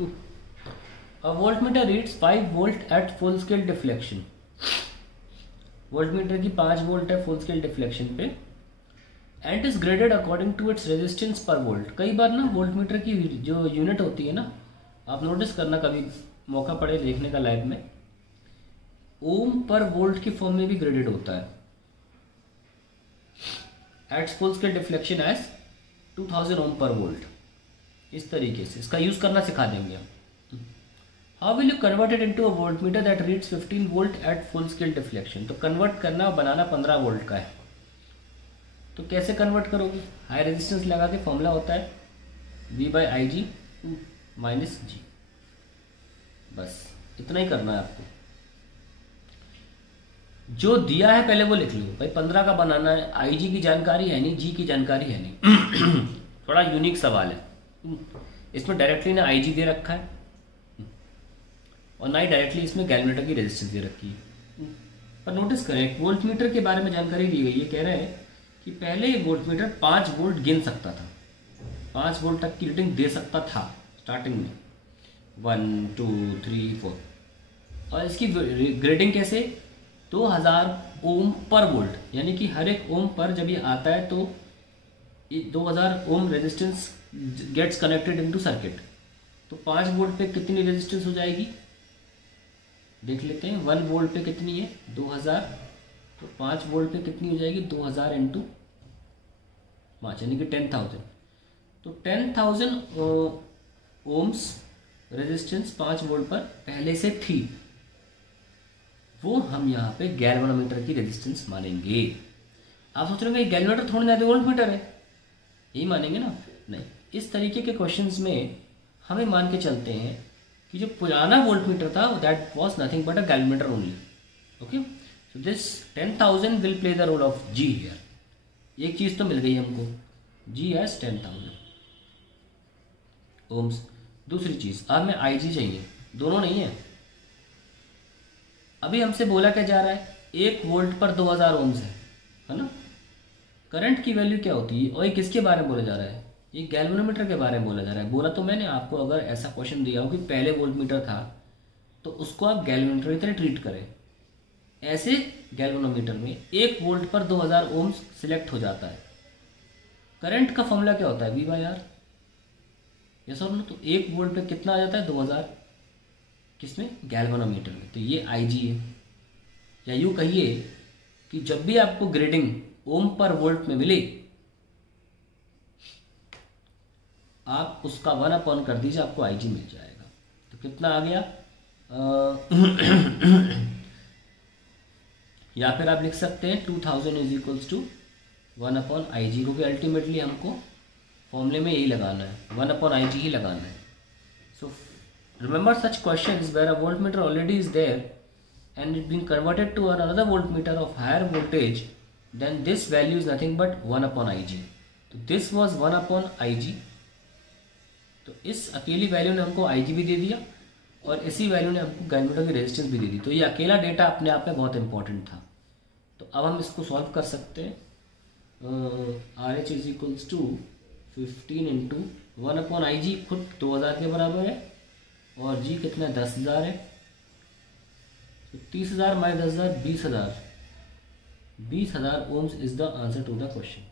A voltmeter reads 5 volt at full scale deflection. Voltmeter की 5 volt है full scale deflection पे and is graded according to its resistance पर volt. कई बार ना वोल्टमीटर की जो यूनिट होती है ना, आप नोटिस करना कभी मौका पड़े देखने का लाइव में, ओम पर वोल्ट की फॉर्म में भी ग्रेडेड होता है। At full scale deflection as 2000 ohm पर वोल्ट, इस तरीके से इसका यूज करना सिखा देंगे हम। How will you convert it into a voltmeter that reads 15 volt at full scale deflection. तो कन्वर्ट करना और बनाना 15 वोल्ट का है, तो कैसे कन्वर्ट करोगे? हाई रेजिस्टेंस लगा के फॉर्मूला होता है V/IG माइनस जी, बस इतना ही करना है आपको। जो दिया है पहले वो लिख लो भाई, 15 का बनाना है, IG की जानकारी है नहीं, जी की जानकारी है नहीं। थोड़ा यूनिक सवाल है, इसमें डायरेक्टली ना IG दे रखा है और ना ही डायरेक्टली इसमें गैल्वेमीटर की रेजिस्टेंस दे रखी है। पर नोटिस करें वोल्टमीटर के बारे में जानकारी दी गई है, कह रहे हैं कि पहले वोल्टमीटर 5 वोल्ट गिन सकता था, 5 वोल्ट तक की रीडिंग दे सकता था स्टार्टिंग में, 1 2 3 4, और इसकी ग्रेडिंग कैसे? 2000 ओम पर वोल्ट, यानी कि हर एक ओम पर जब ये आता है तो 2000 ohm resistance gets connected into circuit. तो 5 वोल्ट पे कितनी रेजिस्टेंस हो जाएगी देख लेते हैं। 1 वोल्ट पे कितनी है? 2000, तो 5 वोल्ट पे कितनी हो जाएगी? 2000 इंटू 5 यानी कि 10,000। तो 10,000 ओम्स रेजिस्टेंस 5 वोल्ट पर पहले से थी, वो हम यहाँ पे गैल्वेनोमीटर की रेजिस्टेंस मानेंगे। आप सोच रहे होंगे गैल्वेनोमीटर थोड़ी ना वोल्टमीटर है, यही मानेंगे ना? नहीं, इस तरीके के क्वेश्चंस में हमें मान के चलते हैं कि जो पुराना वोल्टमीटर था that was nothing but a galvanometer only. Okay, so this 10,000 will play the role of G here. एक चीज तो मिल गई हमको, जी एज 10,000 ओम्स। दूसरी चीज अब हमें IG चाहिए, दोनों नहीं है। अभी हमसे बोला क्या जा रहा है? 1 वोल्ट पर 2000 ओम्स है ना? करंट की वैल्यू क्या होती है और ये किसके बारे में बोला जा रहा है? ये गैल्वेनोमीटर के बारे में बोला जा रहा है। बोला तो मैंने आपको, अगर ऐसा क्वेश्चन दिया हो कि पहले वोल्टमीटर था तो उसको आप गैल्वेनोमीटर की तरह ट्रीट करें। ऐसे गैल्वेनोमीटर में 1 वोल्ट पर 2000 ओम्स सिलेक्ट हो जाता है। करंट का फॉर्मूला क्या होता है? V/R। यस और नो? तो 1 वोल्ट पे कितना आ जाता है? 2000। किसमें? गैल्वेनोमीटर में। तो ये IG है। या यूँ कहिए कि जब भी आपको ग्रेडिंग ओम पर वोल्ट में मिले आप उसका 1 कर दीजिए, आपको IG मिल जाएगा। तो कितना आ गया? या फिर आप लिख सकते हैं 2000 इज इक्वल्स टू 1/IG, क्योंकि अल्टीमेटली हमको फॉर्मूले में यही लगाना है, 1/IG ही लगाना है। So remember such questions where a voltmeter already is there and it being converted to another voltmeter of higher voltage, then this value is nothing but 1/IG. तो this was 1/IG। तो इस अकेली value ने हमको IG भी दे दिया और इसी वैल्यू ने हमको गैल्वेनोमीटर की रेजिस्टेंस भी दे दी। तो ये अकेला डेटा अपने आप में बहुत इंपॉर्टेंट था। तो अब हम इसको सॉल्व कर सकते हैं। RH is equals to 15 into 1/IG, खुद 2000 के बराबर है, और G कितना? 10,000 है। तो 30,000 minus 10,000 20,000 ohms is the answer to the question.